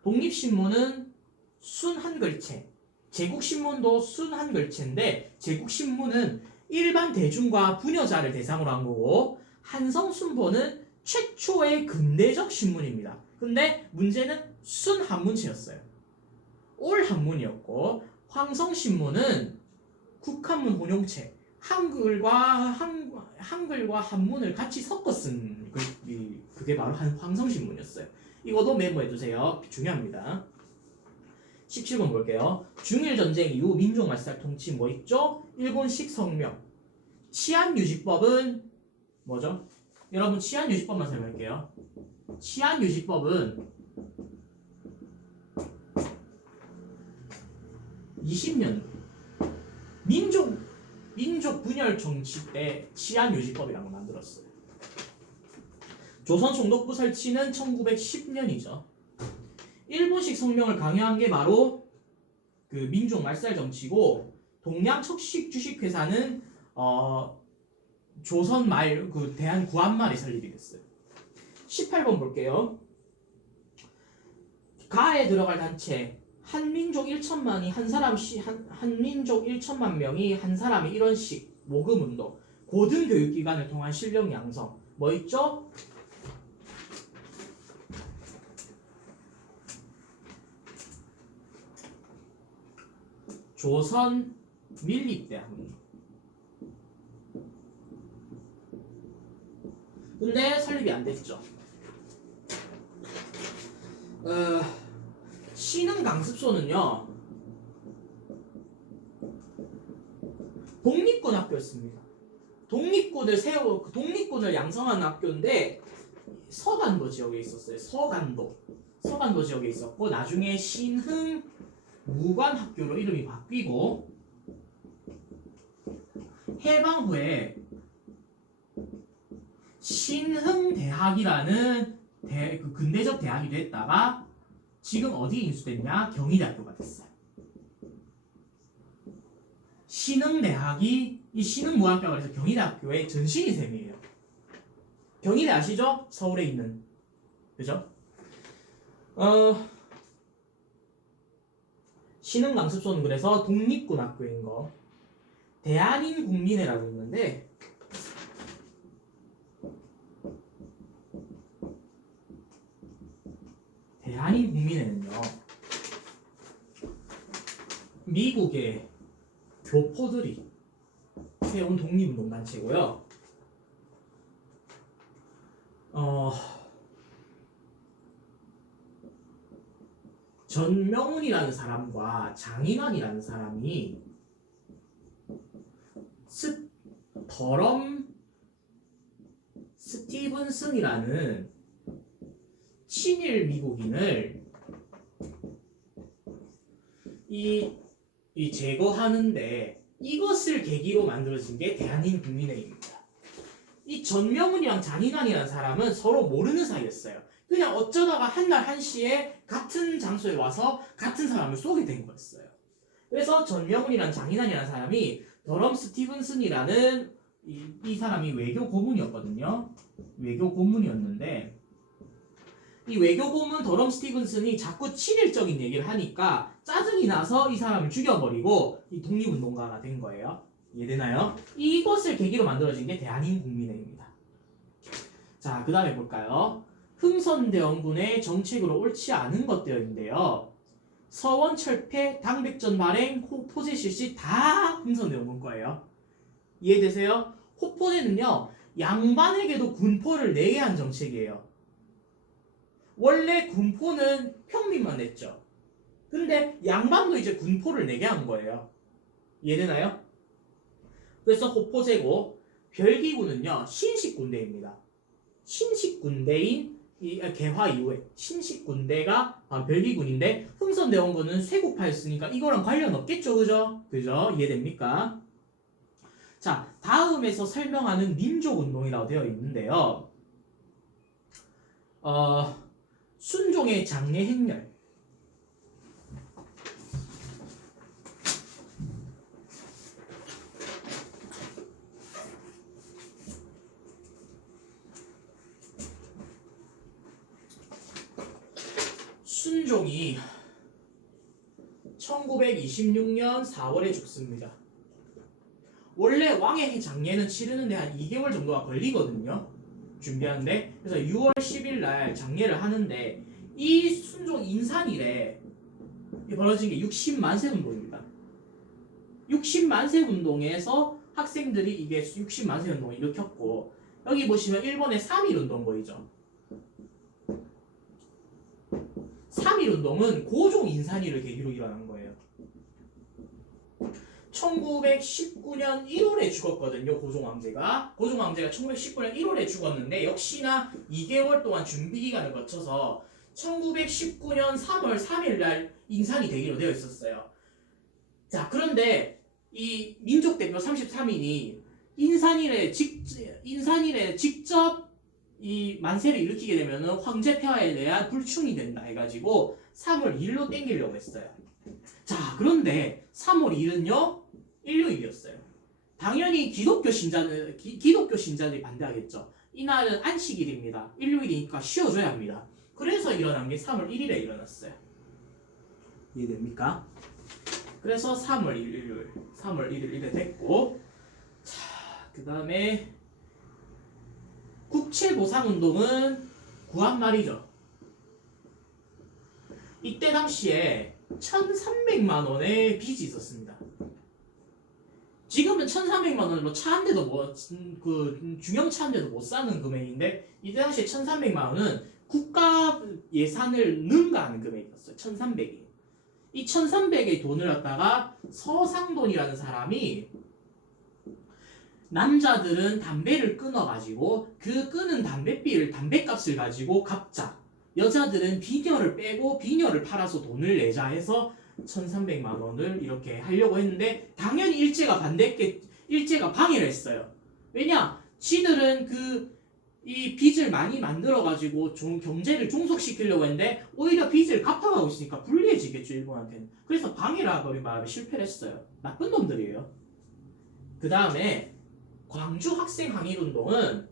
독립신문은 순한글체, 제국신문도 순한글체인데 제국신문은 일반 대중과 부녀자를 대상으로 한 거고, 한성순보는 최초의 근대적 신문입니다. 근데 문제는 순 한문체였어요. 올 한문이었고 황성신문은 국한문 혼용체 한글과 한문을 같이 섞어 쓴 그게 바로 황성신문이었어요. 이것도 메모해 두세요. 중요합니다. 17번 볼게요. 중일전쟁 이후 민족말살 통치 뭐 있죠? 일본식 성명. 치안유지법은 뭐죠? 여러분 치안유지법만 설명할게요. 치안유지법은 20년 민족 분열 정치 때 치안유지법이라는 걸 만들었어요. 조선 총독부 설치는 1910년이죠. 일본식 성명을 강요한 게 바로 그 민족 말살 정치고 동양 척식 주식회사는 조선 말 그 대한 구한말이 설립이 됐어요. 18번 볼게요. 가에 들어갈 단체 한민족 1천만이 한민족 1천만 명이 한 사람이 이런 식 모금운동 고등교육기관을 통한 실력 양성 뭐 있죠? 조선 밀립대학입니다. 근데 설립이 안 됐죠. 신흥 강습소는요 독립군 학교였습니다. 독립군을 양성하는 학교인데 서간도 지역에 있었어요. 서간도 지역에 있었고 나중에 신흥 무관학교로 이름이 바뀌고 해방 후에 신흥대학이라는 그 근대적 대학이 됐다가 지금 어디에 인수됐냐? 경희대학교가 됐어요. 신흥대학이 이 신흥무학교가 그래서 경희대학교의 전신이 셈이에요. 경희대 아시죠? 서울에 있는 그죠? 신흥강습소는 그래서 독립군 학교인 거 대한인국민회라고 있는데 대한인국민회는요 미국의 교포들이 세운 독립운동단체고요. 전명훈이라는 사람과 장인환이라는 사람이 더럼 스티븐슨이라는 친일 미국인을 이 제거하는데 이것을 계기로 만들어진 게 대한민국민회입니다. 이 전명훈이랑 장인환이라는 사람은 서로 모르는 사이였어요. 그냥 어쩌다가 한날 한시에 같은 장소에 와서 같은 사람을 쏘게 된 거였어요. 그래서 전명훈이랑 장인환이라는 사람이 더럼 스티븐슨이라는 이 사람이 외교 고문이었거든요. 외교 고문이었는데 이 외교 고문 더럼 스티븐슨이 자꾸 친일적인 얘기를 하니까 짜증이 나서 이 사람을 죽여버리고 이 독립운동가가 된 거예요. 이해되나요? 이것을 계기로 만들어진 게 대한민국민회입니다. 자, 그 다음에 볼까요? 흥선대원군의 정책으로 옳지 않은 것들인데요. 서원 철폐, 당백전 발행, 호포제 실시 다 흥선대원군 거예요. 이해되세요? 호포제는요 양반에게도 군포를 내게 한 정책이에요. 원래 군포는 평민만 냈죠. 근데 양반도 이제 군포를 내게 한 거예요. 이해되나요? 그래서 호포제고 별기군은요 신식군대입니다. 신식군대인 이 개화 이후에 신식군대가 별기군인데 흥선대원군은 쇄국파였으니까 이거랑 관련 없겠죠, 그죠? 이해됩니까? 자, 다음에서 설명하는 민족운동이라고 되어 있는데요. 순종의 장례 행렬. 순종이 1926년 4월에 죽습니다. 원래 왕의 장례는 치르는데 한 2개월 정도가 걸리거든요. 준비하는데 그래서 6월 10일 날 장례를 하는데 이 순종 인산일에 벌어진 게 60만세 운동입니다. 60만세 운동에서 학생들이 이게 60만세 운동을 일으켰고 여기 보시면 일본의 3.1 운동 보이죠? 3.1 운동은 고종 인산일을 계기로 일어난 거예요. 1919년 1월에 죽었거든요. 고종 왕제가 1919년 1월에 죽었는데 역시나 2개월 동안 준비 기간을 거쳐서 1919년 3월 3일 날 인산이 되기로 되어 있었어요. 자, 그런데 이 민족대표 33인이 인산일에 직접 이 만세를 일으키게 되면은 황제 폐하에 대한 불충이 된다 해가지고 3월 1일로 땡기려고 했어요. 자, 그런데 3월 1일은요 일요일이었어요. 당연히 기독교 신자들이 반대하겠죠. 이날은 안식일입니다. 일요일이니까 쉬어줘야 합니다. 그래서 일어난 게 3월 1일에 일어났어요. 이해됩니까? 그래서 3월 1일 이래 됐고, 자, 그 다음에 국채보상운동은 구한말이죠. 이때 당시에 1,300만 원의 빚이 있었습니다. 지금은 1,300만 원으로 차 한 대도 중형차 한 대도 못 사는 금액인데 이때 당시에 1,300만 원은 국가 예산을 능가하는 금액이었어요. 1,300이. 이 1,300의 돈을 갖다가 서상돈이라는 사람이 남자들은 담배를 끊어가지고 그 끊은 담배값을 가지고 갚자. 여자들은 비녀를 빼고 비녀를 팔아서 돈을 내자 해서 1,300만 원을 이렇게 하려고 했는데 당연히 일제가 방해를 했어요. 왜냐? 지들은 이 빚을 많이 만들어가지고 경제를 종속시키려고 했는데 오히려 빚을 갚아가고 있으니까 불리해지겠죠, 일본한테는. 그래서 방해를 하버린 바람에 실패를 했어요. 나쁜 놈들이에요. 그 다음에 광주 학생 항일운동은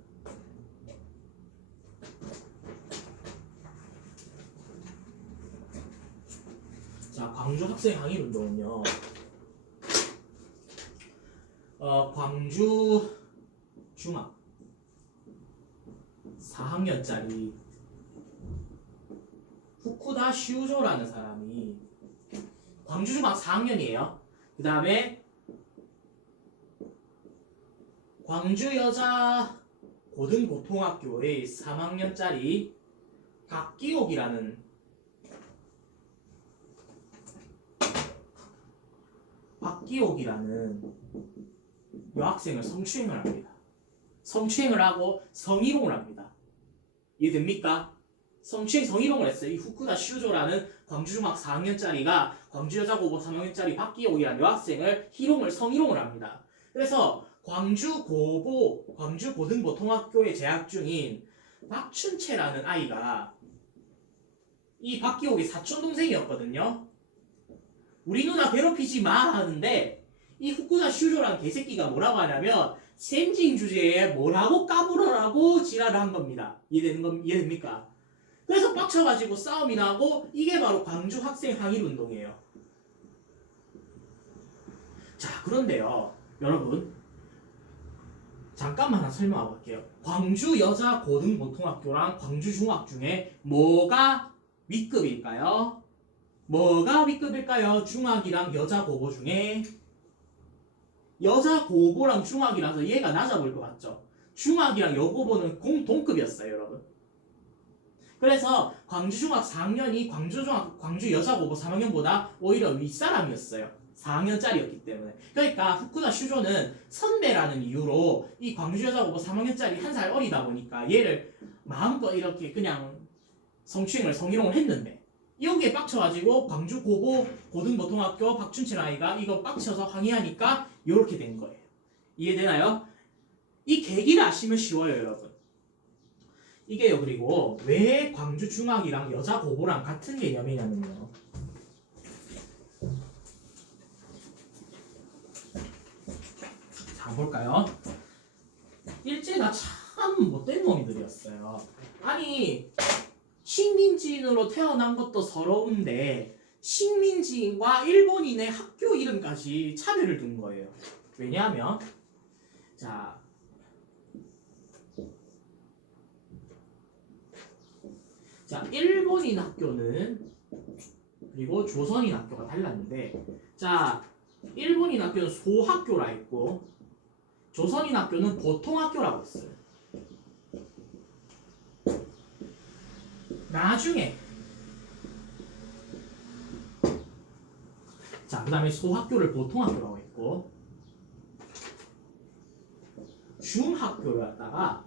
광주 학생 항일운동은요, 광주 중학 4학년짜리 후쿠다 슈조라는 사람이 광주 중학 4학년이에요. 그 다음에 광주 여자 고등고등학교의 3학년짜리 박기옥이라는 여학생을 성추행을 합니다. 성추행을 하고 성희롱을 합니다. 이해됩니까? 성희롱을 했어요. 이 후쿠다 슈조라는 광주중학 4학년짜리가 광주여자고고 3학년짜리 박기옥이라는 여학생을 성희롱을 합니다. 그래서 광주 고등보통학교에 재학 중인 박춘채라는 아이가 이 박기옥의 사촌동생이었거든요. 우리 누나 괴롭히지 마 하는데 이 후쿠다 슈조라는 개새끼가 뭐라고 하냐면 센징 주제에 뭐라고 까불어라고 지랄을 한 겁니다. 이해됩니까? 그래서 빡쳐가지고 싸움이 나고 이게 바로 광주 학생 항일운동이에요. 자, 그런데요 여러분, 잠깐만 하나 설명하고 갈게요. 광주 여자 고등보통학교랑 광주 중학 중에 뭐가 윗급일까요? 중학이랑 여자 고고 중에 여자 고고랑 중학이라서 얘가 낮아 보일 것 같죠? 중학이랑 여고보는 동급이었어요, 여러분. 그래서 광주 중학 4학년이 광주 여자 고고 3학년보다 오히려 윗사람이었어요. 4학년짜리였기 때문에. 그러니까 후쿠다 슈조는 선배라는 이유로 이 광주 여자 고고 3학년짜리 한 살 어리다 보니까 얘를 마음껏 이렇게 그냥 성희롱을 했는데 여기에 빡쳐가지고 광주 고등보통학교 박춘채 아이가 이거 빡쳐서 항의하니까 이렇게 된 거예요. 이해되나요? 이 계기를 아시면 쉬워요, 여러분. 이게요, 그리고 왜 광주 중학이랑 여자 고고랑 같은 개념이냐면요. 자, 볼까요? 일제가 참 못된 놈들이었어요. 아니, 식민지인으로 태어난 것도 서러운데 식민지인과 일본인의 학교 이름까지 차별을 둔 거예요. 왜냐하면 자, 자, 일본인 학교는 그리고 조선인 학교가 달랐는데, 자, 일본인 학교는 소학교라 했고 조선인 학교는 보통학교라고 했어요. 나중에 자, 그 다음에 소학교를 보통학교라고 했고 중학교를 갖다가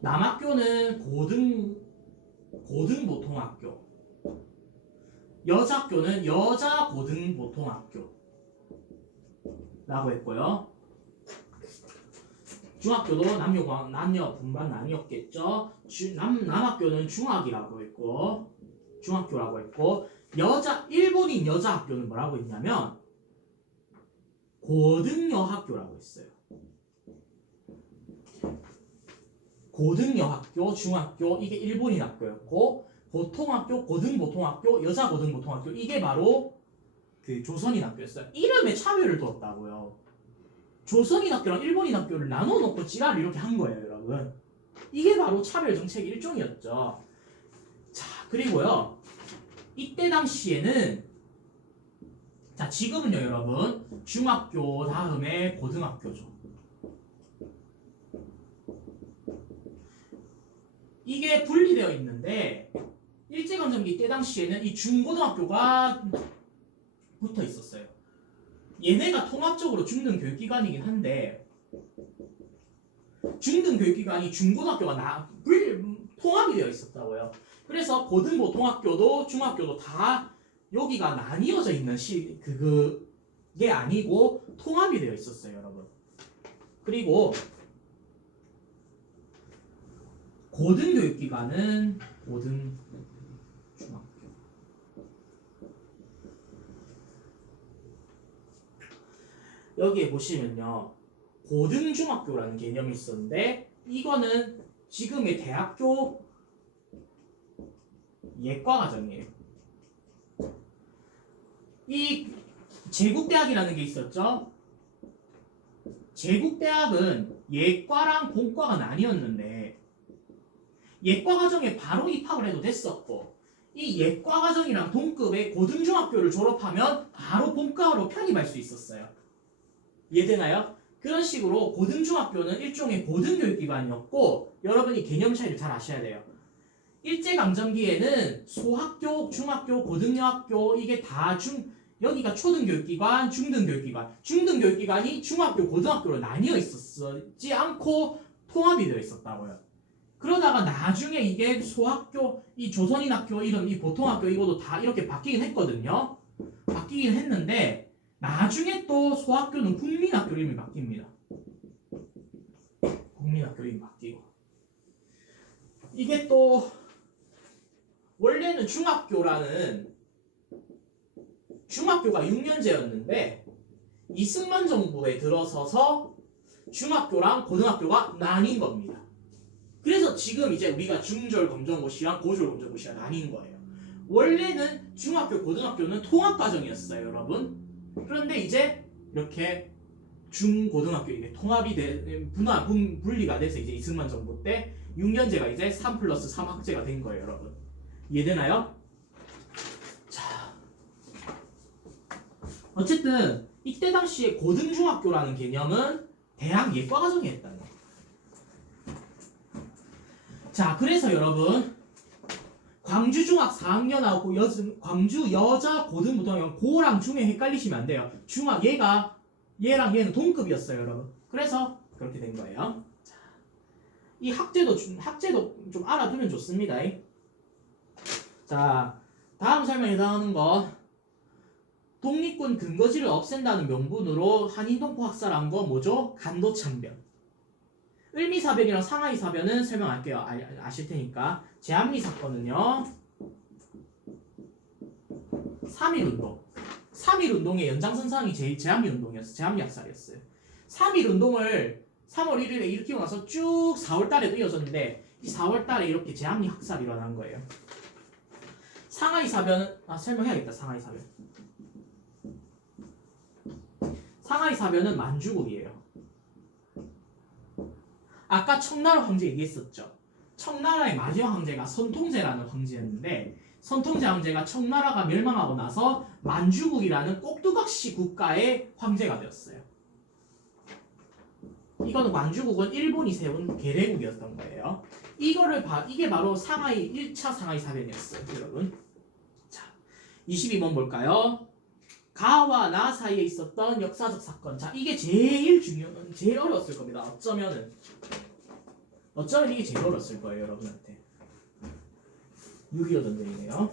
남학교는 고등보통학교, 여자학교는 여자고등보통학교라고 했고요. 중학교도 남녀 분반 나뉘었겠죠. 남학교는 중학이라고 했고 중학교라고 했고 일본인 여자 학교는 뭐라고 했냐면 고등여학교라고 했어요. 고등여학교, 중학교 이게 일본인 학교였고 보통학교, 고등보통학교, 여자고등보통학교 이게 바로 그 조선인 학교였어요. 이름에 차별을 뒀다고요. 조선인 학교랑 일본인 학교를 나눠놓고 지랄을 이렇게 한 거예요, 여러분. 이게 바로 차별 정책의 일종이었죠. 자, 그리고요. 이때 당시에는 자, 지금은요, 여러분. 중학교 다음에 고등학교죠. 이게 분리되어 있는데 일제강점기 때 당시에는 이 중고등학교가 붙어 있었어요. 얘네가 통합적으로 중등교육기관이긴 한데 중등교육기관이 중고등학교가 통합이 되어 있었다고요. 그래서 고등보통학교도 중학교도 다 여기가 나뉘어져 있는 그게 아니고 통합이 되어 있었어요, 여러분. 그리고 고등교육기관은 고등중학교. 여기에 보시면요. 고등중학교라는 개념이 있었는데 이거는 지금의 대학교 예과과정이에요. 이 제국대학이라는 게 있었죠. 제국대학은 예과랑 본과가 나뉘었는데 예과과정에 바로 입학을 해도 됐었고 이 예과과정이랑 동급의 고등중학교를 졸업하면 바로 본과로 편입할 수 있었어요. 이해되나요? 그런 식으로 고등중학교는 일종의 고등교육기관이었고 여러분이 개념 차이를 잘 아셔야 돼요. 일제강점기에는 소학교, 중학교, 고등여학교 이게 다 여기가 초등교육기관, 중등교육기관 중등교육기관이 중학교, 고등학교로 나뉘어 있었지 않고 통합이 되어 있었다고요. 그러다가 나중에 이게 소학교, 이 조선인 학교 이름, 이 보통학교 이것도 다 이렇게 바뀌긴 했거든요. 바뀌긴 했는데 나중에 또 소학교는 국민학교 이름이 바뀝니다. 국민학교 이름이 바뀌고 이게 또 원래는 중학교가 6년제였는데 이승만 정부에 들어서서 중학교랑 고등학교가 나뉜 겁니다. 그래서 지금 이제 우리가 중졸 검정고시랑 고졸 검정고시가 나뉜 거예요. 원래는 중학교, 고등학교는 통합과정이었어요, 여러분. 그런데 이제 이렇게 중고등학교 이게 통합이 분리가 돼서 이제 이승만 정부 때 6년제가 이제 3+3학제가 된 거예요, 여러분. 이해되나요? 자, 어쨌든 이때 당시에 고등중학교라는 개념은 대학 예과과정이었다는 거예요. 자, 그래서 여러분 광주중학 4학년 나오고 광주 여자 고등부통학교 고랑 중에 헷갈리시면 안 돼요. 중학 얘랑 얘는 동급이었어요, 여러분. 그래서 그렇게 된 거예요. 자, 이 학제도 좀 알아두면 좋습니다. 자, 다음 설명에 나오는 거 독립군 근거지를 없앤다는 명분으로 한인동포 학살한 거 뭐죠? 간도창변. 을미사변이랑 상하이사변은 설명할게요. 아실 테니까. 제한리 사건은요 3.1운동 3.1운동의 연장선상이 제한리 운동이었어요. 제한리 학살이었어요. 3.1운동을 3월 1일에 일으키고 나서 쭉 4월달에도 이어졌는데 이 4월달에 이렇게 제한리 학살이 일어난 거예요. 상하이사변은 설명해야겠다. 상하이사변은 만주국이에요. 아까 청나라 황제 얘기했었죠. 청나라의 마지막 황제가 선통제라는 황제였는데 선통제 황제가 청나라가 멸망하고 나서 만주국이라는 꼭두각시 국가의 황제가 되었어요. 이거는 만주국은 일본이 세운 계례국이었던 거예요. 이게 바로 상하이 1차 상하이 사변이었어요, 여러분. 자, 22번 볼까요? 가와 나 사이에 있었던 역사적 사건. 자, 이게 제일 어려웠을 겁니다. 어쩌면 이게 제일 어려웠을 거예요, 여러분한테. 6.25 전쟁이네요.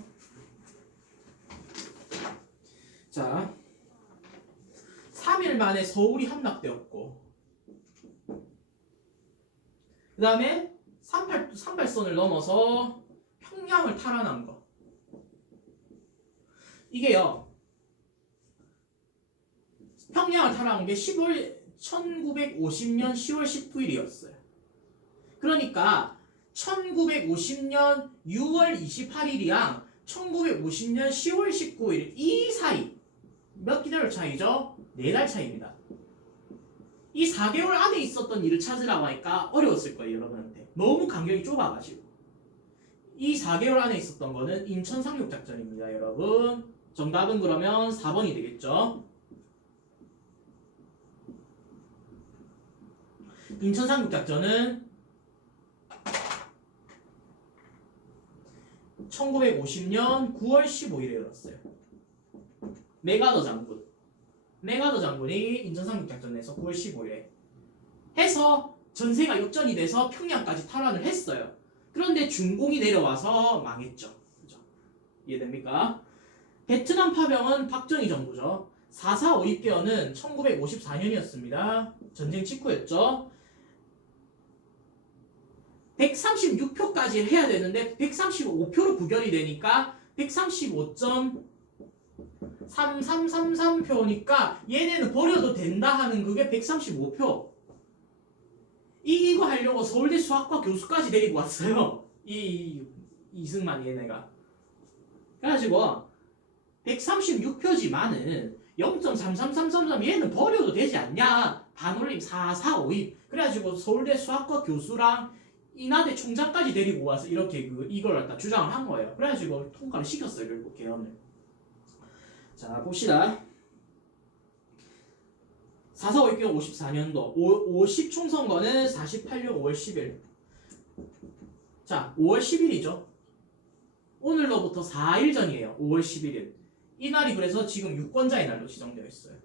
자, 3일 만에 서울이 함락되었고, 그 다음에 38선을 넘어서 평양을 탈환한 거. 이게요, 평양을 탈환한 게 1950년 10월 19일이었어요. 그러니까 1950년 6월 28일이랑 1950년 10월 19일 이 사이 몇 개월 차이죠? 4달 차이입니다. 이 4개월 안에 있었던 일을 찾으라고 하니까 어려웠을 거예요, 여러분한테. 너무 간격이 좁아가지고. 이 4개월 안에 있었던 거는 인천 상륙작전입니다, 여러분. 정답은 그러면 4번이 되겠죠. 인천 상륙작전은 1950년 9월 15일에 열었어요. 메가더 장군이 인천 상륙작전에서 9월 15일에 해서 전세가 역전이 돼서 평양까지 탈환을 했어요. 그런데 중공이 내려와서 망했죠. 그죠? 이해됩니까? 베트남 파병은 박정희 정부죠. 4.4 5.입개헌은 1954년이었습니다. 전쟁 직후였죠. 136표까지 해야 되는데 135표로 부결이 되니까 135.3333표니까 얘네는 버려도 된다 하는 그게 135표. 이거 하려고 서울대 수학과 교수까지 데리고 왔어요. 이승만 얘네가. 그래가지고 136표지만은 0.33333 얘는 버려도 되지 않냐. 반올림 4.4 5.입. 그래가지고 서울대 수학과 교수랑 인하대 총장까지 데리고 와서 이렇게 이걸 갖다 주장을 한 거예요. 그래가지고 통과를 시켰어요, 결국 개헌을. 자, 봅시다. 4.4 5.입개헌 54년도 50 총선거는 48년 5월 10일. 자, 5월 10일이죠. 오늘로부터 4일 전이에요. 5월 11일. 이날이 그래서 지금 유권자의 날로 지정되어 있어요.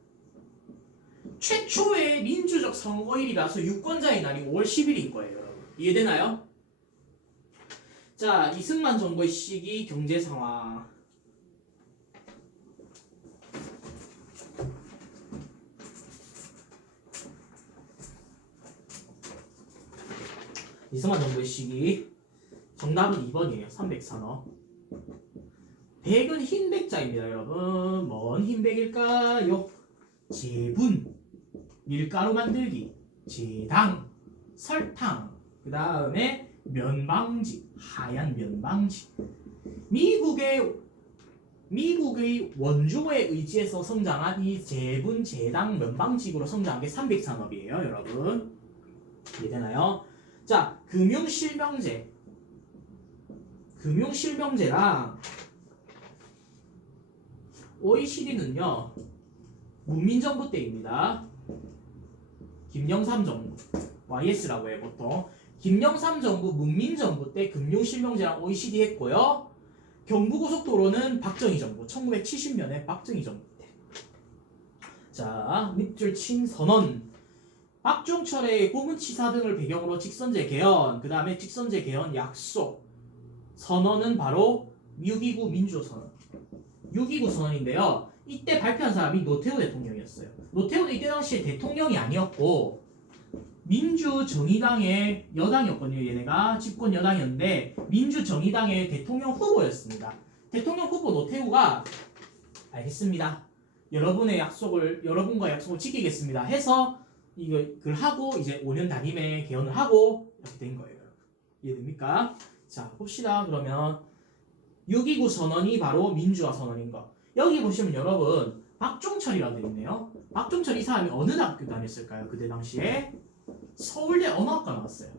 최초의 민주적 선거일이라서 유권자의 날이 5월 10일인 거예요, 여러분. 이해되나요? 자, 이승만 정부의 시기 경제 상황. 이승만 정부의 시기. 정답은 2번이에요. 300산업. 백은 흰백자입니다, 여러분. 뭔 흰백일까요? 제분, 밀가루 만들기, 제당, 설탕, 그 다음에 면방지, 하얀 면방지. 미국의 원조에 의지해서 성장한 이 제분, 제당, 면방직으로 성장한 게 300산업이에요, 여러분. 이해되나요? 자, 금융실명제랑 OECD는요, 문민정부 때입니다. 김영삼 정부, YS라고 해요, 보통. 김영삼 정부, 문민정부 때 금융실명제랑 OECD 했고요. 경부고속도로는 박정희 정부, 1970년에 박정희 정부 때. 자, 밑줄 친 선언. 박종철의 고문치사 등을 배경으로 직선제 개헌, 그 다음에 직선제 개헌 약속. 선언은 바로 6.29 민주선언. 6.29 선언인데요. 이때 발표한 사람이 노태우 대통령이었어요. 노태우는 이때 당시에 대통령이 아니었고 민주정의당의 여당이었거든요. 얘네가 집권 여당이었는데 민주정의당의 대통령 후보였습니다. 대통령 후보 노태우가 알겠습니다. 여러분과 약속을 지키겠습니다. 해서 이걸 하고 이제 5년 단임에 개헌을 하고 이렇게 된 거예요. 이해됩니까? 자, 봅시다. 그러면 6.29 선언이 바로 민주화 선언인 거. 여기 보시면 여러분 박종철이라고 되어 있네요. 박종철 이 사람이 어느 학교 다녔을까요? 그때 당시에 서울대 언어학과 나왔어요.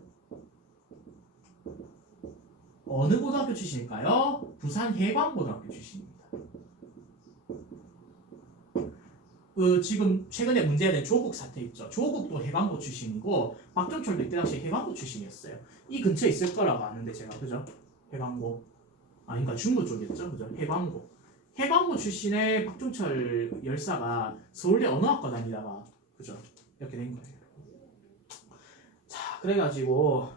어느 고등학교 출신일까요? 부산 해광고등학교 출신입니다. 지금 최근에 문제가 된 조국 사태 있죠. 조국도 해광고 출신이고 박종철도 이때 당시 해광고 출신이었어요. 이 근처에 있을 거라고 아는데 제가 그죠? 해광고 그러니까 중부 쪽이었죠, 그죠? 해광고 출신의 박종철 열사가 서울대 언어학과 다니다가 그죠? 이렇게 된 거예요. 자, 그래가지고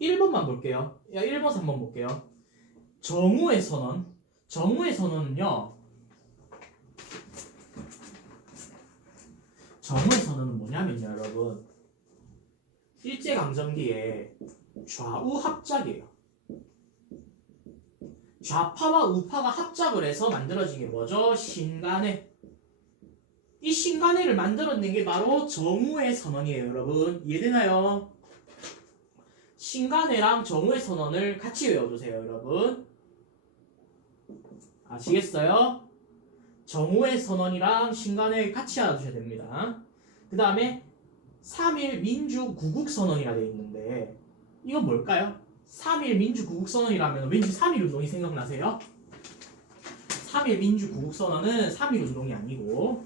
1번만 볼게요. 1번, 3번 볼게요. 정오의 선언. 정오의 선언은요. 정오의 선언은 뭐냐면요, 여러분. 일제강점기에 좌우 합작이에요. 좌파와 우파가 합작을 해서 만들어진 게 뭐죠? 신간회. 이 신간회를 만들어낸 게 바로 정오의 선언이에요, 여러분. 이해되나요? 신간회랑 정오의 선언을 같이 외워주세요, 여러분. 아시겠어요? 정오의 선언이랑 신간회 같이 알아두셔야 됩니다. 그 다음에 3.1 민주구국선언이라 되어 있는데 이건 뭘까요? 3.1 민주구국선언이라면 왠지 3.1운동이 생각나세요? 3.1 민주구국선언은 3.1운동이 아니고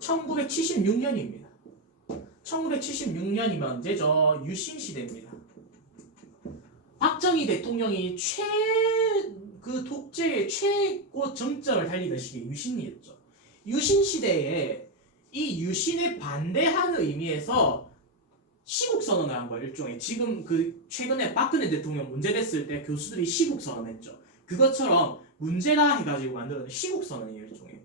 1976년입니다. 1976년이면 언제죠? 유신시대입니다. 박정희 대통령이 독재의 최고 정점을 달리던 시기에 유신이었죠. 유신시대에 이 유신에 반대하는 의미에서 시국선언을 한 거예요. 일종의 지금 최근에 박근혜 대통령 문제됐을 때 교수들이 시국선언했죠. 그것처럼 문제다 해가지고 만들어낸 시국선언이에요. 일종의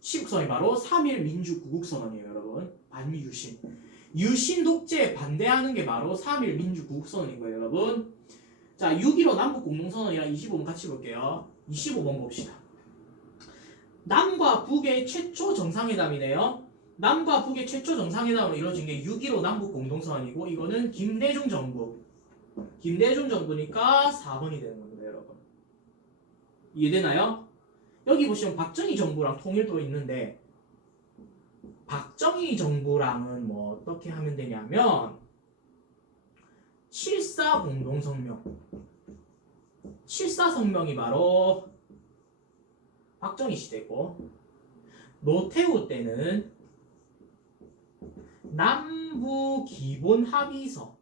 시국선언이 바로 3.1 민주구국선언이에요. 여러분. 반유신. 유신 독재에 반대하는 게 바로 3.1 민주구국선언인 거예요. 여러분. 자, 6.15 남북공동선언이랑 25번 같이 볼게요. 25번 봅시다. 남과 북의 최초 정상회담이네요. 남과 북의 최초 정상회담으로 이루어진 게 6.15 남북공동선언이고 이거는 김대중 정부. 김대중 정부니까 4번이 되는 겁니다, 여러분. 이해되나요? 여기 보시면 박정희 정부랑 통일도 있는데 박정희 정부랑은 뭐 어떻게 하면 되냐면 7.4 공동성명. 7.4 성명이 바로 박정희 시대고 노태우 때는 남부 기본 합의서.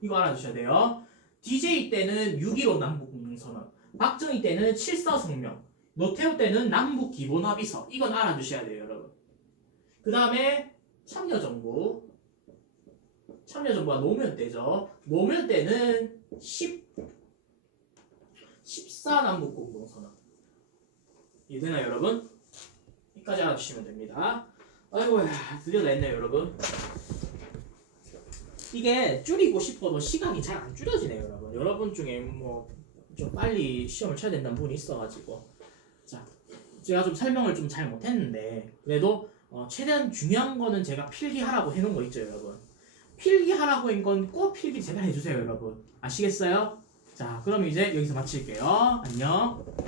이거 알아두셔야 돼요. DJ 때는 6.15 남북공동선언, 박정희 때는 7.4 성명, 노태우 때는 남북 기본 합의서. 이건 알아두셔야 돼요, 여러분. 그 다음에 참여정부. 참여정부가 노무현 때죠. 노무현 때는 14 남북공동선언. 이해되나요, 여러분? 여기까지 알아두시면 됩니다. 아이고야, 드디어 냈네요, 여러분. 이게 줄이고 싶어도 시간이 잘 안 줄여지네요, 여러분. 여러분 중에 뭐 좀 빨리 시험을 쳐야 된다는 분이 있어가지고, 자, 제가 좀 설명을 좀 잘 못했는데 그래도 최대한 중요한 거는 제가 필기하라고 해놓은 거 있죠, 여러분. 필기하라고 한 건 꼭 필기 제발 해주세요, 여러분. 아시겠어요? 자, 그럼 이제 여기서 마칠게요. 안녕.